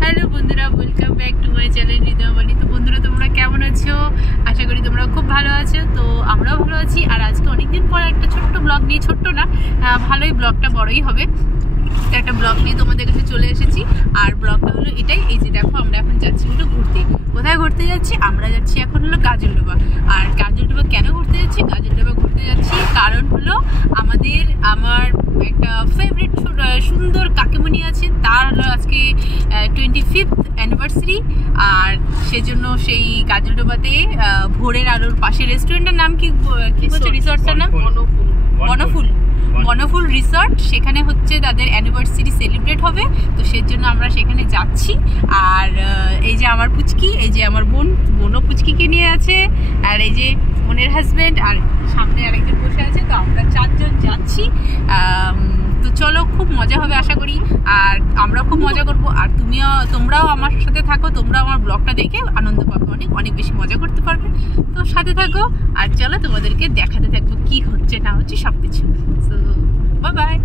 Hello বন্ধুরা, welcome back to my channel Hridoybani. তো বন্ধুরা, তোমরা কেমন আছো? আশা করি তোমরা খুব ভালো আছো। তো আমরাও ভালো আছি। আর আজকে অনেকদিন পর একটা ছোট্ট ব্লগ নিয়ে, ছোট্ট না ভালোই, ব্লগটা বড়ই হবে, একটা ব্লগ নিয়ে তোমাদের কাছে চলে এসেছি। আর ব্লগটা হলো এটাই, এই যে দেখো আমরা এখন যাচ্ছি হলো ঘুরতে। কোথায় ঘুরতে যাচ্ছি? আমরা যাচ্ছি এখন হলো গাজলডোবা। আর গাজলডোবা কেন ঘুরতে যাচ্ছি? গাজলডোবা ঘুরতে যাচ্ছি কারণ হলো আমার একটা ফেভারিট সুন্দর কাকিমণি আছে, তার হলো আজকে 25th অ্যানিভার্সারি। আর সেজন্য সেই গাজলডোবাতে ভোরের আলোর পাশে, রেস্টুরেন্টের নাম কি বলছে, রিসর্টটার নাম বনফুল রিসর্ট, সেখানে হচ্ছে তাদের অ্যানিভার্সারি সেলিব্রেট হবে। তো সেজন্য আমরা সেখানে যাচ্ছি। আর এই যে আমার পুচকি, এই যে আমার বোনও পুচকিকে নিয়ে আছে, আর এই যে বোনের হাজব্যান্ড, আর সামনে আরেকজন বসে আছে। তো আমরা 4 জন যাচ্ছি। তো চলো, খুব মজা হবে আশা করি। আর আমরা খুব মজা করব। আর তোমরাও আমার সাথে থাকো, তোমরাও আমার ব্লগটা দেখে আনন্দ পাবে, অনেক বেশি মজা করতে পারবে। তো সাথে থাকো, আর চলো তোমাদেরকে দেখাতে থাকবো কি হচ্ছে না হচ্ছে সব কিছু। So bye bye.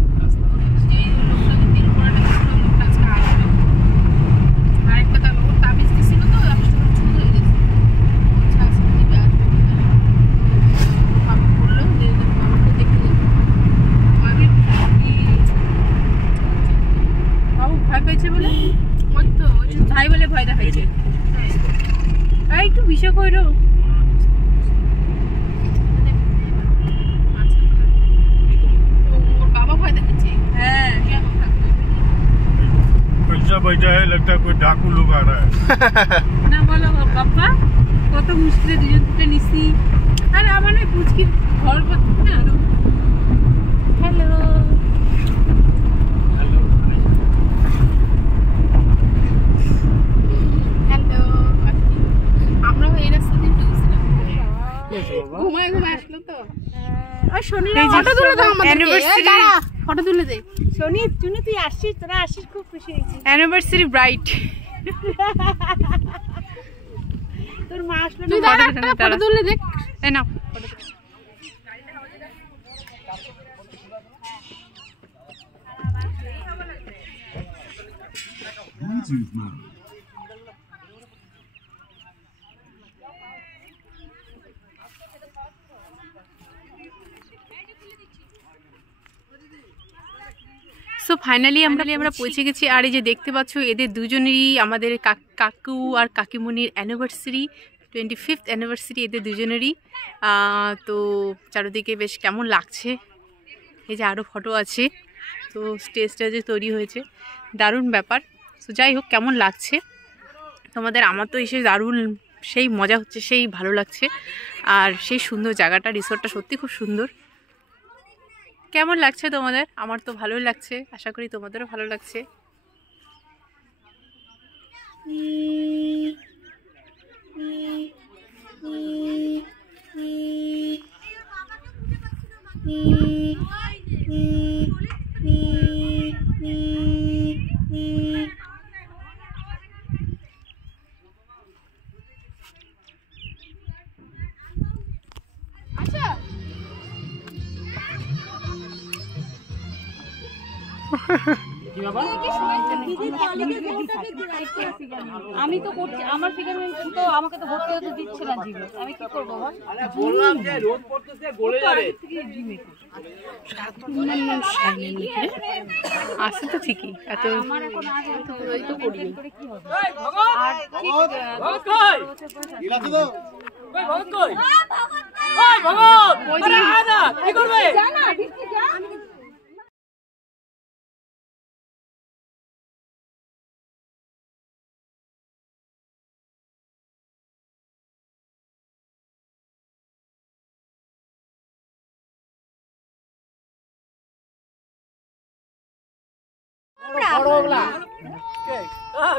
ভাই বলে ভয় দেখাইছে, একটু বিষয় কইরো। ওর বাবা ভয় দেখাচ্ছে। হ্যাঁ, बैठा है लगता है कोई डाकू लोग आ रहा है। না বলো বাবা, কত মুশকিলে দুজন দুটো নিছি। আর আমার না পুচকি ঘর করতে না। হ্যালো হ্যালো, আমরা এই রাস্তা দিয়ে ঢুকছিলাম, ঘুমায় আসলো তো। আর শনিরা ফটো তুলে দাও আমাদের, ফটো তুলে দে। শনি চুনি তুই আসছিস, তোরা আসছিস, খুব খুশি হয়েছি। Anniversary bright. তোর মা আসলো না, ফটো তুলে দেখ। এই নাও ফটো। সো ফাইনালি আমরা পৌঁছে গেছি। আর এই যে দেখতে পাচ্ছ, এদের দুজনেরই, আমাদের কাকু আর কাকিমণির অ্যানিভার্সারি, 25th অ্যানিভার্সারি এদের দুজনেরই। তো চারিদিকে বেশ কেমন লাগছে। এই যে আরও ফটো আছে। তো স্টেজটা যে তৈরি হয়েছে, দারুণ ব্যাপার। তো যাই হোক, কেমন লাগছে তোমাদের? আমার তো এসে দারুণ, সেই মজা হচ্ছে, সেই ভালো লাগছে। আর সেই সুন্দর জায়গাটা, রিসোর্টটা সত্যি খুব সুন্দর। কেমন লাগছে তোমাদের? আমার তো ভালোই লাগছে, আশা করি তোমাদেরও ভালো লাগছে। আচ্ছা, আমি তো করছি আমার ফিগারমেন্ট, তো আমাকে তো ভর্তি হতে দিচ্ছে না জিমে, আমি কি করবো? বললাম যে রোদ পড়তেছে, গলে যাবে। আসে তো ঠিকই, এত আমার এখন আগে তো করি কি হবে। আর ভগত কই দিলা তো, কই ভগত কই, ওই ভগত আরে আনা কি করবে, জানা দিচ্ছি, যা।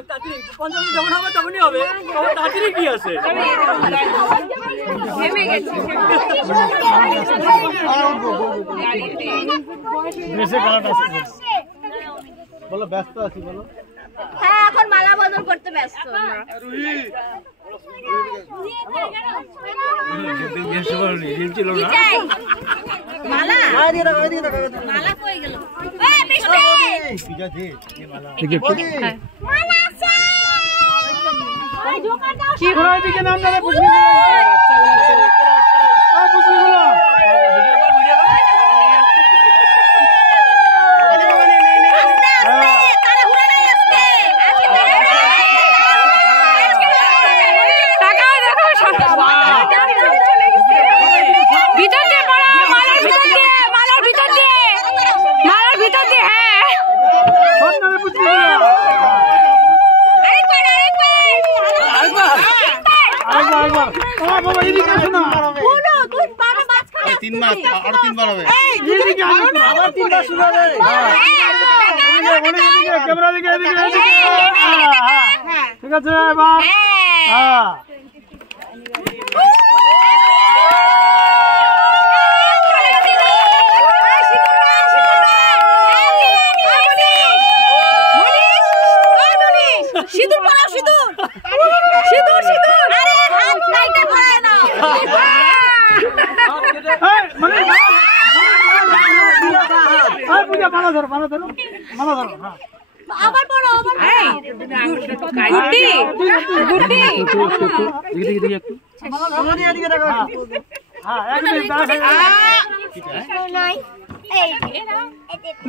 তাড়াতাড়ি 50 যখন হবে তখনই হবে, তাড়াতাড়ি কি আছে। বলো ব্যস্ত আছি বলো। হ্যাঁ এখন মালা বদল করতে ব্যস্ত মালা মালা কই গেল কি তিনবার হবে ঠিক আছে এবার সিঁদুর পরাও সিঁদুর সিঁদুর সিঁদুর আরে হাত কাইটে পরায় না পূজা মালা ধরো মালা ধরো মালা ধরো হ্যাঁ আবার পড়ো আবার গুড্ডি গুড্ডি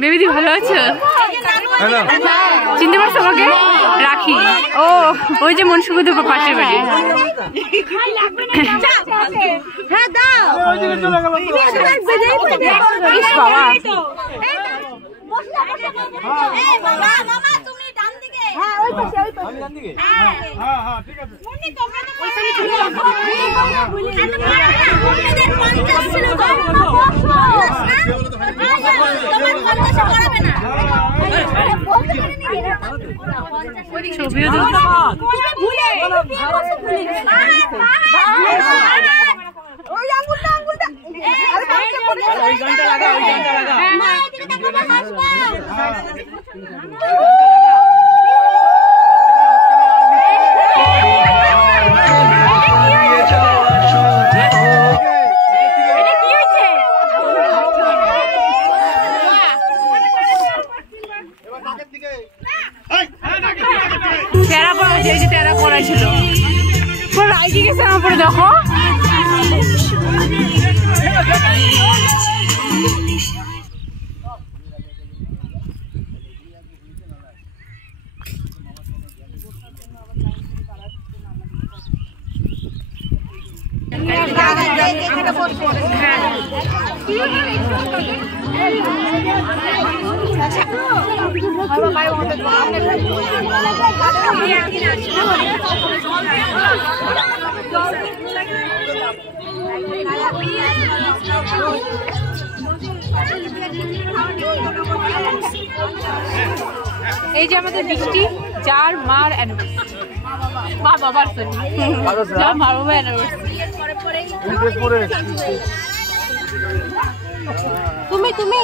বেবি দি ভালো আছো? চিনতে পারছো আমাকে? রাখি। ও ওই যে মনসুকুদের পাশের বাড়ি। হ্যাঁ দাও ইস বাবা মামা মামা তুমি ডান দিকে হ্যাঁ ওই পাশে ওই পাশে ডান দিকে হ্যাঁ হ্যাঁ ঠিক আছে মুন্নি তোমরা তো ওইখানে ছিল তোমাদের 50 ছিল তো তোমার 50 পড়াবে না ছবিও তো ভুলে ওই আঙ্গুলটা আঙ্গুলটা আরে কালকে পড়ে ওই গানটা লাগা ওই গানটা লাগা মা এদিকে দেখো না হাসবা তেরা পড়া যে তেরা পড়া ছিল রাইকে গেছে আমার পরে দেখো এই যে আমাদের বৃষ্টি যার মার অ্যানিভার্সারি মা বাবার সরি যার মার বাবার অ্যানিভার্সারি তুমি তুমি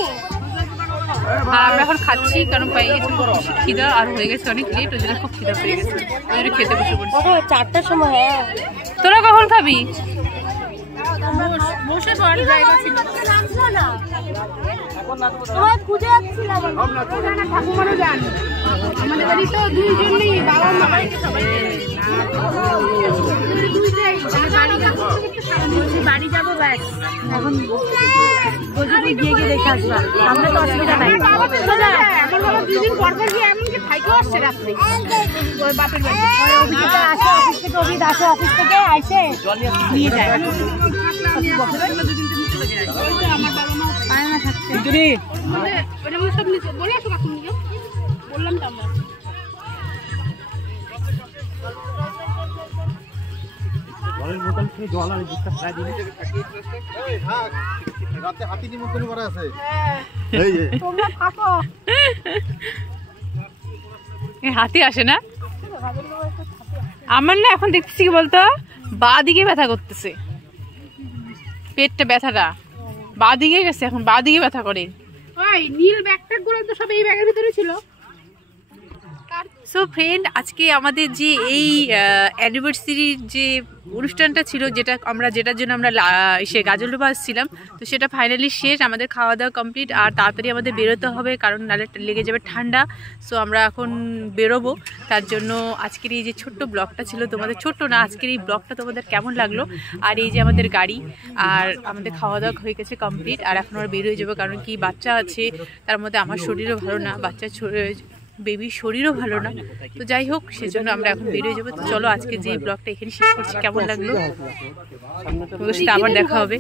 আর আমরা এখন খাচ্ছি কারণ পেয়ে গেছি খিদা আর হয়ে গেছে অনেক লেট ওই জন্য খুব খিদা পেয়ে গেছে ওই জন্য খেতে বসে পড়ছি 4টার সময় হ্যাঁ তোরা কখন খাবি? বসে পড় জায়গা ছিল না তোমার খুঁজে যাচ্ছিলাম না ঠাকুমারও জান আমাদের বাড়ি তো দুইজনই বাবা মা সবাই বাড়ি যাবো ব্যাস এখন গিয়ে দেখে আসবা আমরা তো অসুবিধা নাই আমার বাবা 2 দিন পর পর গিয়ে এমনকি ভাইকেও আসছে রাত্রে ওই বাপের বাড়ি অফিসে আসে অফিস থেকে অফিস থেকে আসে নিয়ে যায় আমার বাবা মা পায় না থাকতে সব নিচে বলে আসো কাকুন বললাম তো আমরা জলের বোতল খেয়ে জল আর দুধটা প্রায় দিনে রাতে হাতি নিমন্ত্রণ করা আছে এই যে তোমরা থাকো হাতি আসে না আমার না এখন দেখতেছি কি বলতো বা দিকে ব্যথা করতেছে পেটটা ব্যথাটা বা দিকে গেছে, এখন বা দিকে ব্যথা করে। ওই নীল ব্যাগটা গুলো তো সব এই ব্যাগের ভিতরে ছিল। সো ফ্রেন্ড, আজকে আমাদের যে এই অ্যানিভার্সারির যে অনুষ্ঠানটা ছিল, যেটার জন্য আমরা সে গাজলডোবা আসছিলাম, তো সেটা ফাইনালি শেষ। আমাদের খাওয়া দাওয়া কমপ্লিট, আর তাড়াতাড়ি আমাদের বেরোতে হবে কারণ নাহলে লেগে যাবে ঠান্ডা। সো আমরা এখন বেরোবো, তার জন্য আজকের এই যে ছোট্ট ব্লগটা ছিল তোমাদের, ছোট্ট না, আজকের এই ব্লগটা তোমাদের কেমন লাগলো। আর এই যে আমাদের গাড়ি, আর আমাদের খাওয়া দাওয়া হয়ে গেছে কমপ্লিট, আর এখন আমরা বেরোয় যাবো কারণ কি বাচ্চা আছে, তার মধ্যে আমার শরীরও ভালো না, বাচ্চার বেবির শরীরও ভালো না। তো যাই হোক, সেজন্য আমরা এখন বেরিয়ে যাবো। তো চলো আজকে যে ব্লগটা এখানে শেষ করছি, কেমন লাগলো তোমাদের সাথে আবার দেখা হবে।